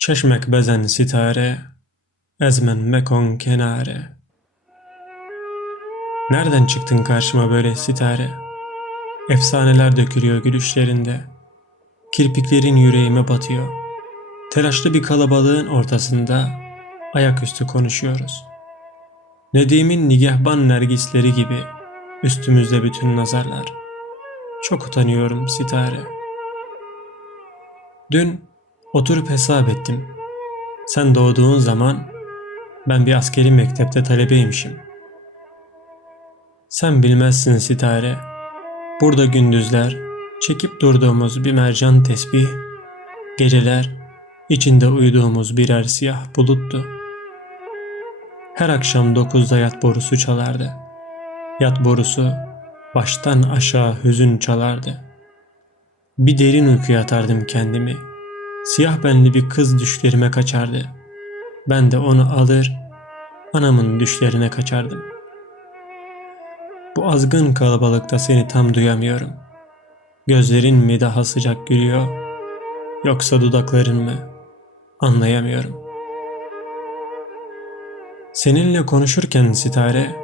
چشمک بزن ستاره از من mekon kenare. Nereden çıktın karşıma böyle sitare? Efsaneler dökülüyor gülüşlerinde. Kirpiklerin yüreğime batıyor. Telaşlı bir kalabalığın ortasında ayaküstü konuşuyoruz. Nedim'in nigahban nergisleri gibi üstümüzde bütün nazarlar. Çok utanıyorum sitare. Dün oturup hesap ettim. Sen doğduğun zaman ben bir askeri mektepte talebeymişim. Sen bilmezsin sitare. Burada gündüzler çekip durduğumuz bir mercan tesbih, geceler içinde uyuduğumuz birer siyah buluttu. Her akşam dokuzda yat borusu çalardı. Yat borusu baştan aşağı hüzün çalardı. Bir derin uykuya atardım kendimi. Siyah benli bir kız düşlerime kaçardı. Ben de onu alır, anamın düşlerine kaçardım. Bu azgın kalabalıkta seni tam duyamıyorum. Gözlerin mi daha sıcak gülüyor, yoksa dudakların mı? Anlayamıyorum. Seninle konuşurken sitare,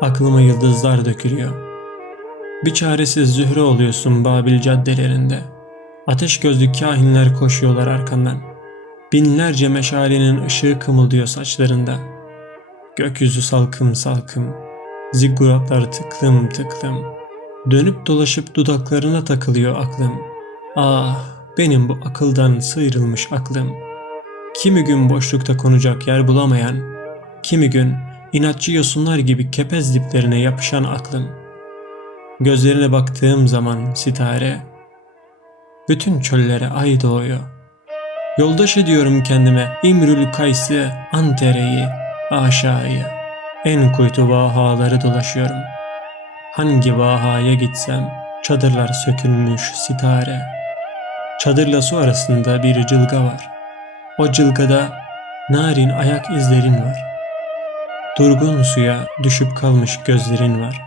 aklıma yıldızlar dökülüyor. Bir çaresiz zühre oluyorsun Babil caddelerinde. Ateş gözlü kahinler koşuyorlar arkandan. Binlerce meşalenin ışığı kımıldıyor saçlarında. Gökyüzü salkım salkım, zigguratlar tıklım tıklım. Dönüp dolaşıp dudaklarına takılıyor aklım. Ah benim bu akıldan sıyrılmış aklım. Kimi gün boşlukta konacak yer bulamayan, kimi gün inatçı yosunlar gibi kepez diplerine yapışan aklım. Gözlerine baktığım zaman sitare, bütün çöllere ay doğuyor. Yoldaş ediyorum kendime İmrül Kays'ı, Antere'yi, Aşağı'yı. En kuytu vahaları dolaşıyorum. Hangi vahaya gitsem çadırlar sökülmüş sitare. Çadırla su arasında bir cılga var. O cılgada narin ayak izlerin var. Durgun suya düşüp kalmış gözlerin var.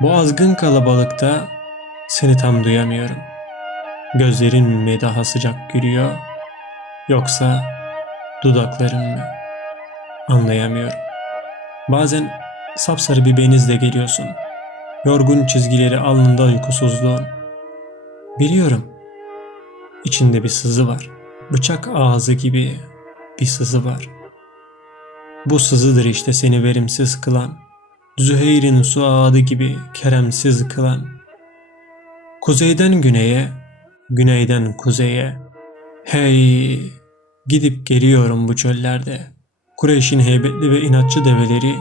Bu azgın kalabalıkta seni tam duyamıyorum. Gözlerin mi daha sıcak gülüyor yoksa dudakların mı? Anlayamıyorum. Bazen sapsarı bir benizle geliyorsun. Yorgun çizgileri alnında uykusuzluğun. Biliyorum. İçinde bir sızı var. Bıçak ağzı gibi bir sızı var. Bu sızıdır işte seni verimsiz kılan. Züheyr'in suadı gibi keremsiz kılan. Kuzeyden güneye, güneyden kuzeye. Hey, gidip geliyorum bu çöllerde. Kureyş'in heybetli ve inatçı develeri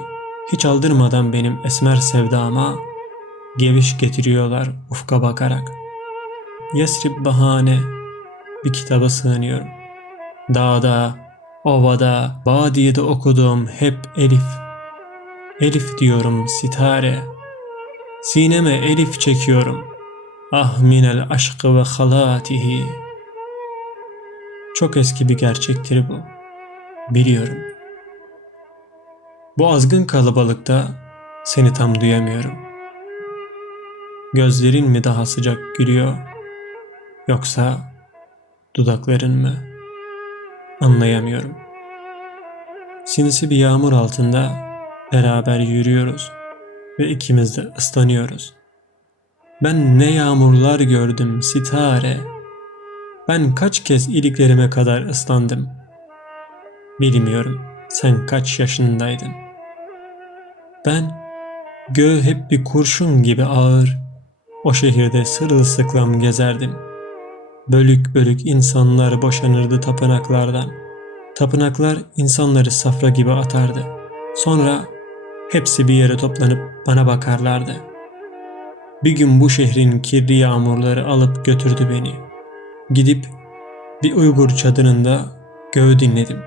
hiç aldırmadan benim esmer sevdama geviş getiriyorlar ufka bakarak. Yesrib bahane bir kitaba sığınıyorum. Dağda, ovada, badiyede okuduğum hep elif. Elif diyorum sitare. Sineme elif çekiyorum. Ah minel aşkı ve halatihi. Çok eski bir gerçektir bu. Biliyorum. Bu azgın kalabalıkta seni tam duyamıyorum. Gözlerin mi daha sıcak gülüyor yoksa dudakların mı? Anlayamıyorum. Sinsi bir yağmur altında beraber yürüyoruz ve ikimiz de ıslanıyoruz. Ben ne yağmurlar gördüm sitare. Ben kaç kez iliklerime kadar ıslandım. Bilmiyorum sen kaç yaşındaydın. Ben göğü hep bir kurşun gibi ağır. O şehirde sırılsıklam gezerdim. Bölük bölük insanlar boşanırdı tapınaklardan. Tapınaklar insanları safra gibi atardı. Sonra hepsi bir yere toplanıp bana bakarlardı. Bir gün bu şehrin kirli yağmurları alıp götürdü beni. Gidip bir Uygur çadırında göğü dinledim.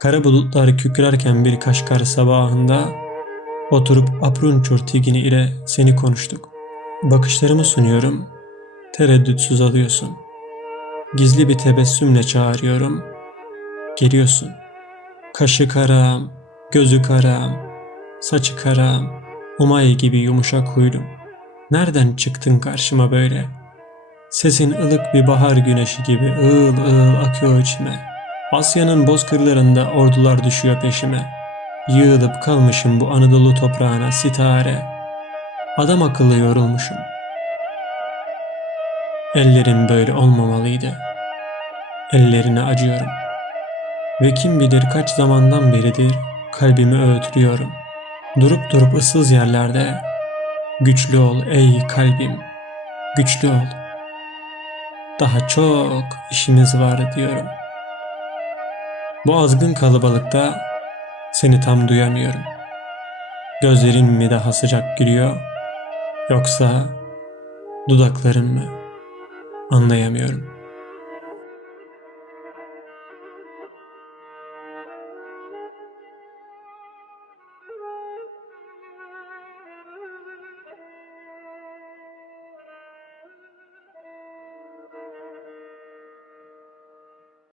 Kara bulutlar kükrerken bir Kaşgar sabahında oturup Aprunçur Tigini ile seni konuştuk. Bakışlarımı sunuyorum, tereddütsüz alıyorsun. Gizli bir tebessümle çağırıyorum, geliyorsun. Kaşı karam, gözü karam, saçı karam, umay gibi yumuşak huylum. Nereden çıktın karşıma böyle? Sesin ılık bir bahar güneşi gibi ığıl ığıl akıyor içime. Asya'nın bozkırlarında ordular düşüyor peşime. Yığılıp kalmışım bu Anadolu toprağına sitare. Adam akıllı yorulmuşum. Ellerim böyle olmamalıydı. Ellerine acıyorum. Ve kim bilir kaç zamandan beridir kalbimi öğütlüyorum. Durup durup ıssız yerlerde güçlü ol ey kalbim, güçlü ol. Daha çok işimiz var diyorum. Bu azgın kalabalıkta seni tam duyamıyorum. Gözlerin mi daha sıcak gülüyor yoksa dudakların mı? Anlayamıyorum.